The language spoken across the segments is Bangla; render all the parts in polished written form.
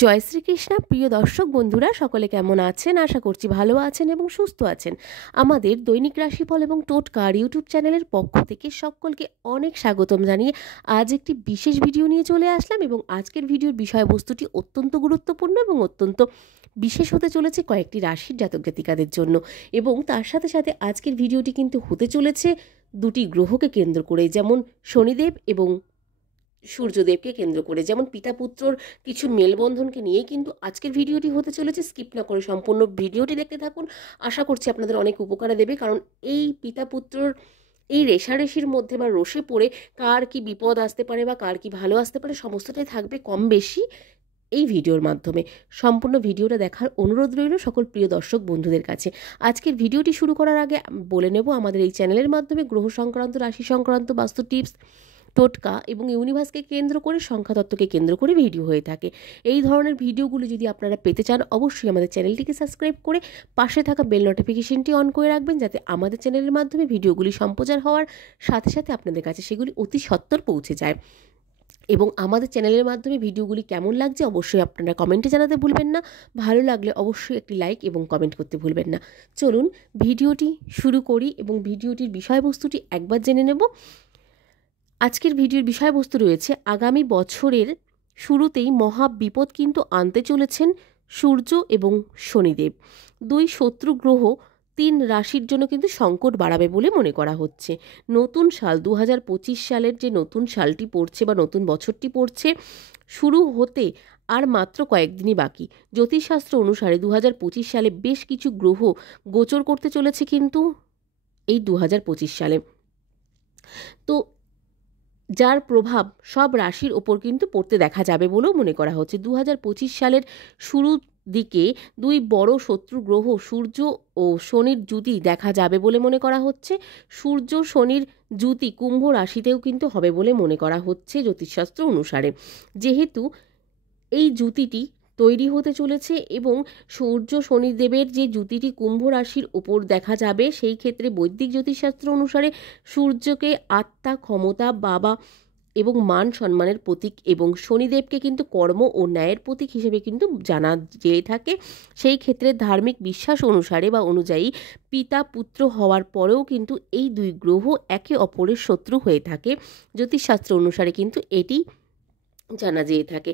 জয় শ্রীকৃষ্ণ। প্রিয় দর্শক বন্ধুরা সকলে কেমন আছেন? আশা করছি ভালো আছেন এবং সুস্থ আছেন। আমাদের দৈনিক রাশিফল এবং টোটকার ইউটিউব চ্যানেলের পক্ষ থেকে সকলকে অনেক স্বাগতম জানিয়ে আজ একটি বিশেষ ভিডিও নিয়ে চলে আসলাম এবং আজকের ভিডিওর বিষয়বস্তুটি অত্যন্ত গুরুত্বপূর্ণ এবং অত্যন্ত বিশেষ হতে চলেছে কয়েকটি রাশির জাতক জাতিকাদের জন্য। এবং তার সাথে সাথে আজকের ভিডিওটি কিন্তু হতে চলেছে দুটি গ্রহকে কেন্দ্র করে, যেমন শনিদেব এবং সূর্যদেবকে কেন্দ্র করে, যেমন পিতা পুত্রর কিছু মেলবন্ধনকে নিয়েই কিন্তু আজকের ভিডিওটি হতে চলেছে। স্কিপ না করে সম্পূর্ণ ভিডিওটি দেখতে থাকুন। আশা করছি আপনাদের অনেক উপকারে দেবে, কারণ এই পিতা পুত্রর এই রেশারেশির মধ্যে বা রসে পড়ে কার কি বিপদ আসতে পারে বা কার কি ভালো আসতে পারে সমস্তটাই থাকবে কম বেশি এই ভিডিওর মাধ্যমে। সম্পূর্ণ ভিডিওটা দেখার অনুরোধ রইল সকল প্রিয় দর্শক বন্ধুদের কাছে। আজকের ভিডিওটি শুরু করার আগে বলে নেব, আমাদের এই চ্যানেলের মাধ্যমে গ্রহ সংক্রান্ত, রাশি সংক্রান্ত, বাস্তু টিপস, টোটকা এবং ইউনিভার্সকে কেন্দ্র করে, সংখ্যাতত্ত্বকে কেন্দ্র করে ভিডিও হয়ে থাকে। এই ধরনের ভিডিওগুলো যদি আপনারা পেতে চান অবশ্যই আমাদের চ্যানেলটিকে সাবস্ক্রাইব করে পাশে থাকা বেল নোটিফিকেশনটি অন করে রাখবেন, যাতে আমাদের চ্যানেলের মাধ্যমে ভিডিওগুলি সম্প্রচার হওয়ার সাথে সাথে আপনাদের কাছে সেগুলি অতি সত্বর পৌঁছে যায়। এবং আমাদের চ্যানেলের মাধ্যমে ভিডিওগুলি কেমন লাগছে অবশ্যই আপনারা কমেন্টে জানাতে ভুলবেন না। ভালো লাগলে অবশ্যই একটি লাইক এবং কমেন্ট করতে ভুলবেন না। চলুন ভিডিওটি শুরু করি এবং ভিডিওটির বিষয়বস্তুটি একবার জেনে নেব। আজকের ভিডিওর বিষয়বস্তু রয়েছে, আগামী বছরের শুরুতেই মহা বিপদ কিন্তু আনতে চলেছেন সূর্য এবং শনিদেব। দুই শত্রু গ্রহ 3 রাশির জন্য কিন্তু সংকট বাড়াবে বলে মনে করা হচ্ছে। নতুন সাল 2025 সালের যে নতুন সালটি পড়ছে বা নতুন বছরটি পড়ছে, শুরু হতে আর মাত্র কয়েকদিনই বাকি। জ্যোতিষশাস্ত্র অনুসারে 2025 সালে বেশ কিছু গ্রহ গোচর করতে চলেছে কিন্তু এই 2025 সালে, তো যার প্রভাব সব রাশির ওপর কিন্তু পড়তে দেখা যাবে বলেও মনে করা হচ্ছে। 2025 সালের শুরুর দিকে দুই বড় শত্রু গ্রহ সূর্য ও শনির যুতি দেখা যাবে বলে মনে করা হচ্ছে। সূর্য শনির যুতি কুম্ভ রাশিতেও কিন্তু হবে বলে মনে করা হচ্ছে জ্যোতিষশাস্ত্র অনুসারে। যেহেতু এই যুতিটি তৈরি হতে চলেছে এবং সূর্য শনিদেবের যে যুতিটি কুম্ভ রাশির ওপর দেখা যাবে, সেই ক্ষেত্রে বৈদিক জ্যোতিষশাস্ত্র অনুসারে সূর্যকে আত্মা, ক্ষমতা, বাবা এবং মান সম্মানের প্রতীক এবং শনিদেবকে কিন্তু কর্ম ও ন্যায়ের প্রতীক হিসেবে কিন্তু জানা যেয়ে থাকে। সেই ক্ষেত্রে ধার্মিক বিশ্বাস অনুসারে বা অনুযায়ী পিতা পুত্র হওয়ার পরেও কিন্তু এই দুই গ্রহ একে অপরের শত্রু হয়ে থাকে। জ্যোতিষশাস্ত্র অনুসারে কিন্তু এটি জানা যেয়ে থাকে।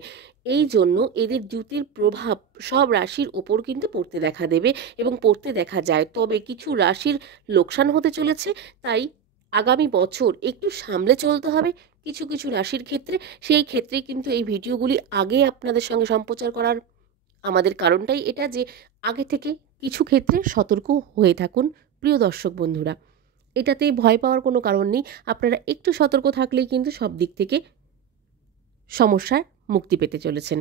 এই জন্য এদের যুতির প্রভাব সব রাশির ওপর কিন্তু পড়তে দেখা দেবে এবং পড়তে দেখা যায়। তবে কিছু রাশির লোকসান হতে চলেছে, তাই আগামী বছর একটু সামলে চলতে হবে কিছু কিছু রাশির ক্ষেত্রে। সেই ক্ষেত্রে কিন্তু এই ভিডিওগুলি আগে আপনাদের সঙ্গে সম্প্রচার করার আমাদের কারণটাই এটা, যে আগে থেকে কিছু ক্ষেত্রে সতর্ক হয়ে থাকুন প্রিয় দর্শক বন্ধুরা। এটাতেই ভয় পাওয়ার কোনো কারণ নেই। আপনারা একটু সতর্ক থাকলেই কিন্তু সব দিক থেকে সমস্যার মুক্তি পেতে চলেছেন।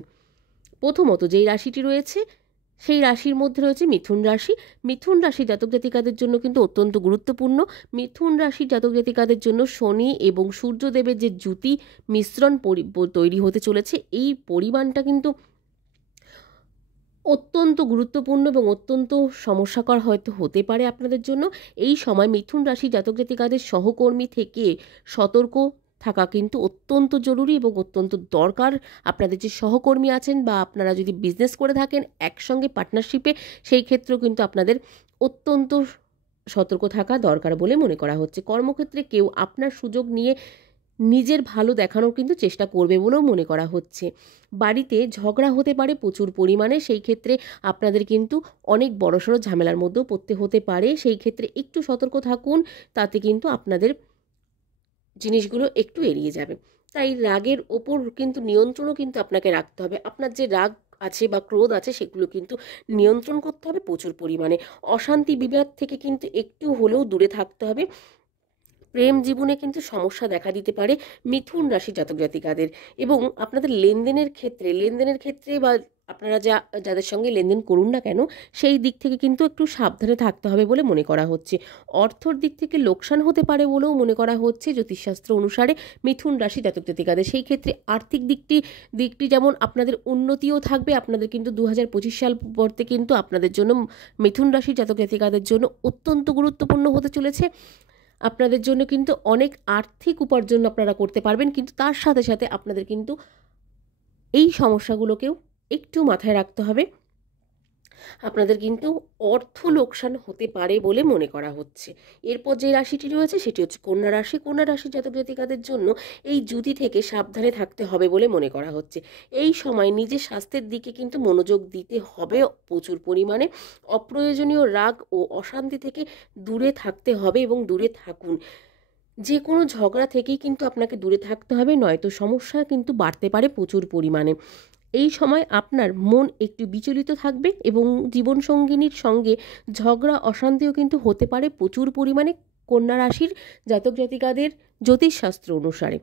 প্রথমত যেই রাশিটি রয়েছে সেই রাশির মধ্যে রয়েছে মিথুন রাশি। মিথুন রাশি জাতক জাতিকাদের জন্য কিন্তু অত্যন্ত গুরুত্বপূর্ণ। মিথুন রাশির জাতক জাতিকাদের জন্য শনি এবং সূর্যদেবের যে যুতি মিশ্রণ তৈরি হতে চলেছে, এই পরিমাণটা কিন্তু অত্যন্ত গুরুত্বপূর্ণ এবং অত্যন্ত সমস্যাকর হয়তো হতে পারে আপনাদের জন্য। এই সময় মিথুন রাশি জাতক জাতিকাদের সহকর্মী থেকে সতর্ক থাকা কিন্তু অত্যন্ত জরুরি এবং অত্যন্ত দরকার। আপনাদের যে সহকর্মী আছেন বা আপনারা যদি বিজনেস করে থাকেন একসঙ্গে পার্টনারশিপে, সেই ক্ষেত্রেও কিন্তু আপনাদের অত্যন্ত সতর্ক থাকা দরকার বলে মনে করা হচ্ছে। কর্মক্ষেত্রে কেউ আপনার সুযোগ নিয়ে নিজের ভালো দেখানোর কিন্তু চেষ্টা করবে বলেও মনে করা হচ্ছে। বাড়িতে ঝগড়া হতে পারে প্রচুর পরিমাণে, সেই ক্ষেত্রে আপনাদের কিন্তু অনেক বড়সড় ঝামেলার মধ্যেও পড়তে হতে পারে। সেই ক্ষেত্রে একটু সতর্ক থাকুন, তাতে কিন্তু আপনাদের জিনিসগুলো একটু এড়িয়ে যাবে। তাই রাগের ওপর কিন্তু নিয়ন্ত্রণও কিন্তু আপনাকে রাখতে হবে। আপনার যে রাগ আছে বা ক্রোধ আছে সেগুলো কিন্তু নিয়ন্ত্রণ করতে হবে প্রচুর পরিমাণে। অশান্তি বিবাদ থেকে কিন্তু একটু হলেও দূরে থাকতে হবে। প্রেম জীবনে কিন্তু সমস্যা দেখা দিতে পারে মিথুন রাশি জাতক জাতিকাদের। এবং আপনাদের লেনদেনের ক্ষেত্রে বা আপনারা যাদের সঙ্গে লেনদেন করুন না কেন, সেই দিক থেকে কিন্তু একটু সাবধানে থাকতে হবে বলে মনে করা হচ্ছে। অর্থর দিক থেকে লোকসান হতে পারে বলেও মনে করা হচ্ছে জ্যোতিষশাস্ত্র অনুসারে মিথুন রাশি জাতক জাতিকাদের। সেই ক্ষেত্রে আর্থিক দিকটি যেমন আপনাদের উন্নতিও থাকবে। আপনাদের কিন্তু 2025 সাল পরতে কিন্তু আপনাদের জন্য মিথুন রাশি জাতক জাতিকাদের জন্য অত্যন্ত গুরুত্বপূর্ণ হতে চলেছে। আপনাদের জন্য কিন্তু অনেক আর্থিক উপার্জন আপনারা করতে পারবেন, কিন্তু তার সাথে সাথে আপনাদের কিন্তু এই সমস্যাগুলোকেও একটু মাথায় রাখতে হবে, আপনাদের কিন্তু অর্থ লোকসান হতে পারে বলে মনে করা হচ্ছে। এরপর যে রাশিটি রয়েছে সেটি হচ্ছে কন্যা রাশি। কন্যা রাশির জাতক জাতিকাদের জন্য এই জুতি থেকে সাবধানে থাকতে হবে বলে মনে করা হচ্ছে। এই সময় নিজের স্বাস্থ্যের দিকে কিন্তু মনোযোগ দিতে হবে প্রচুর পরিমাণে। অপ্রয়োজনীয় রাগ ও অশান্তি থেকে দূরে থাকতে হবে এবং দূরে থাকুন। যে কোনো ঝগড়া থেকেই কিন্তু আপনাকে দূরে থাকতে হবে, নয়তো সমস্যা কিন্তু বাড়তে পারে প্রচুর পরিমাণে। এই সময় আপনার মন একটু বিচলিত থাকবে এবং জীবনসঙ্গিনীর সঙ্গে ঝগড়া অশান্তিও কিন্তু হতে পারে প্রচুর পরিমাণে কন্যা রাশির জাতক জাতিকাদের জ্যোতিষশাস্ত্র অনুসারে।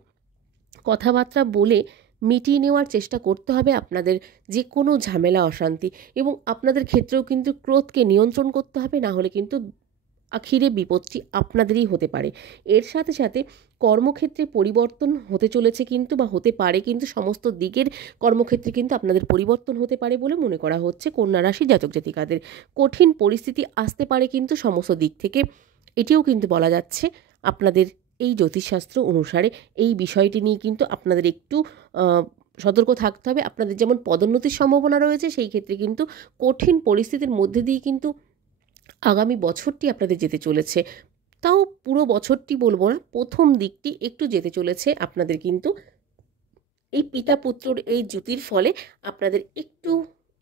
কথাবার্তা বলে মিটিয়ে নেওয়ার চেষ্টা করতে হবে আপনাদের যে কোনো ঝামেলা অশান্তি, এবং আপনাদের ক্ষেত্রেও কিন্তু ক্রোধকে নিয়ন্ত্রণ করতে হবে, না হলে কিন্তু আখিরে বিপদটি আপনাদেরই হতে পারে। এর সাথে সাথে কর্মক্ষেত্রে পরিবর্তন হতে চলেছে কিন্তু, বা হতে পারে কিন্তু, সমস্ত দিকের কর্মক্ষেত্রে কিন্তু আপনাদের পরিবর্তন হতে পারে বলে মনে করা হচ্ছে কন্যা রাশির জাতক জাতিকাদের। কঠিন পরিস্থিতি আসতে পারে কিন্তু সমস্ত দিক থেকে, এটিও কিন্তু বলা যাচ্ছে আপনাদের এই জ্যোতিষশাস্ত্র অনুসারে। এই বিষয়টি নিয়ে কিন্তু আপনাদের একটু সতর্ক থাকতে হবে। আপনাদের যেমন পদোন্নতির সম্ভাবনা রয়েছে, সেই ক্ষেত্রে কিন্তু কঠিন পরিস্থিতির মধ্যে দিয়ে কিন্তু আগামী বছরটি আপনাদের যেতে চলেছে। তাও পুরো বছরটি বলবো না, প্রথম দিকটি একটু যেতে চলেছে আপনাদের কিন্তু এই পিতা পুত্রর এই জুতির ফলে আপনাদের একটু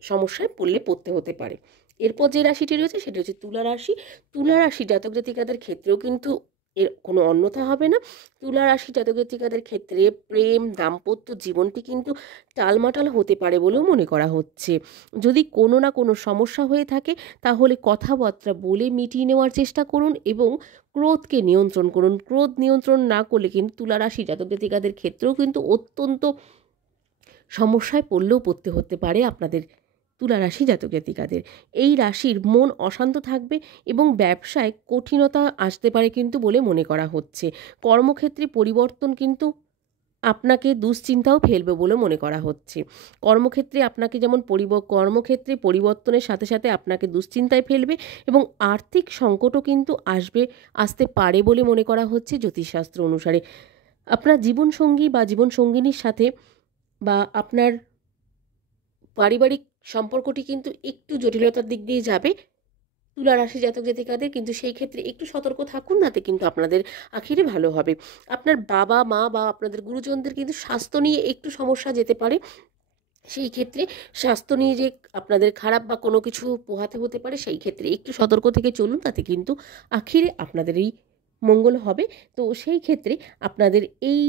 সমস্যায় পড়তে হতে পারে। এরপর যে রাশিটি রয়েছে সেটি হচ্ছে তুলা রাশি। তুলা রাশি জাতক জাতিকাদের ক্ষেত্রেও কিন্তু এর কোনো অন্যথা হবে না। তুলা রাশি জাতক জাতিকাদের ক্ষেত্রে প্রেম দাম্পত্য জীবনটি কিন্তু টালমাটাল হতে পারে বলেও মনে করা হচ্ছে। যদি কোনো না কোনো সমস্যা হয়ে থাকে তাহলে কথাবার্তা বলে মিটিয়ে নেওয়ার চেষ্টা করুন এবং ক্রোধকে নিয়ন্ত্রণ করুন। ক্রোধ নিয়ন্ত্রণ না করলে কিন্তু তুলা রাশি জাতক জাতিকাদের ক্ষেত্রেও কিন্তু অত্যন্ত সমস্যায় পড়তে হতে পারে আপনাদের তুলা রাশি জাতক জাতিকাদের। এই রাশির মন অশান্ত থাকবে এবং ব্যবসায় কঠিনতা আসতে পারে কিন্তু বলে মনে করা হচ্ছে। কর্মক্ষেত্রে পরিবর্তন কিন্তু আপনাকে দুশ্চিন্তাও ফেলবে বলে মনে করা হচ্ছে। কর্মক্ষেত্রে আপনাকে যেমন কর্মক্ষেত্রে পরিবর্তনের সাথে সাথে আপনাকে দুশ্চিন্তায় ফেলবে এবং আর্থিক সংকটও কিন্তু আসতে পারে বলে মনে করা হচ্ছে জ্যোতিষশাস্ত্র অনুসারে। আপনার জীবনসঙ্গী বা জীবনসঙ্গিনীর সাথে বা আপনার পারিবারিক সম্পর্কটি কিন্তু একটু জটিলতার দিক দিয়ে যাবে তুলা রাশি জাতক জাতিকাদের, কিন্তু সেই ক্ষেত্রে একটু সতর্ক থাকুন, নাতে কিন্তু আপনাদের আখিরে ভালো হবে। আপনার বাবা মা বা আপনাদের গুরুজনদের কিন্তু স্বাস্থ্য নিয়ে একটু সমস্যা যেতে পারে। সেই ক্ষেত্রে স্বাস্থ্য নিয়ে যে আপনাদের খারাপ বা কোনো কিছু পোহাতে হতে পারে, সেই ক্ষেত্রে একটু সতর্ক থেকে চলুন, তাতে কিন্তু আখিরে আপনাদের এই মঙ্গল হবে। তো সেই ক্ষেত্রে আপনাদের এই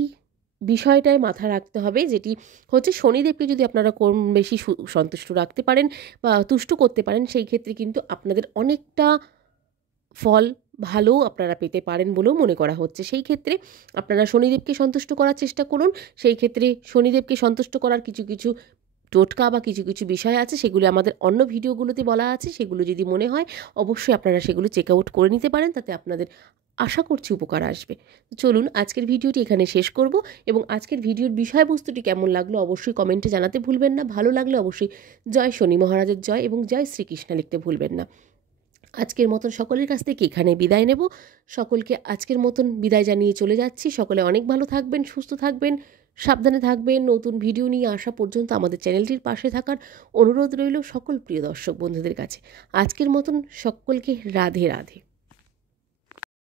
বিষয়টায় মাথা রাখতে হবে, যেটি হচ্ছে শনিদেবকে যদি আপনারা কম বেশি সন্তুষ্ট রাখতে পারেন বা তুষ্ট করতে পারেন, সেই ক্ষেত্রে কিন্তু আপনাদের অনেকটা ফল ভালোও আপনারা পেতে পারেন বলেও মনে করা হচ্ছে। সেই ক্ষেত্রে আপনারা শনিদেবকে সন্তুষ্ট করার চেষ্টা করুন। সেই ক্ষেত্রে শনিদেবকে সন্তুষ্ট করার কিছু কিছু টোটকা বা কিছু কিছু বিষয় আছে, সেগুলো আমাদের অন্য ভিডিওগুলোতে বলা আছে। সেগুলো যদি মনে হয় অবশ্যই আপনারা সেগুলো চেক আউট করে নিতে পারেন, তাতে আপনাদের আশা করছি উপকার আসবে। চলুন আজকের ভিডিওটি এখানে শেষ করব, এবং আজকের ভিডিওর বিষয়বস্তুটি কেমন লাগলো অবশ্যই কমেন্টে জানাতে ভুলবেন না। ভালো লাগলে অবশ্যই জয় শনি মহারাজের জয় এবং জয় শ্রীকৃষ্ণ লিখতে ভুলবেন না। আজকের মতন সকলের কাছ থেকে এখানে বিদায় নেব। সকলকে আজকের মতন বিদায় জানিয়ে চলে যাচ্ছি। সকলে অনেক ভালো থাকবেন, সুস্থ থাকবেন, সাবধানে থাকবেন। নতুন ভিডিও নিয়ে আসা পর্যন্ত আমাদের চ্যানেলটির পাশে থাকার অনুরোধ রইল সকল প্রিয় দর্শক বন্ধুদের কাছে। আজকের মতন সকলকে রাধে রাধে।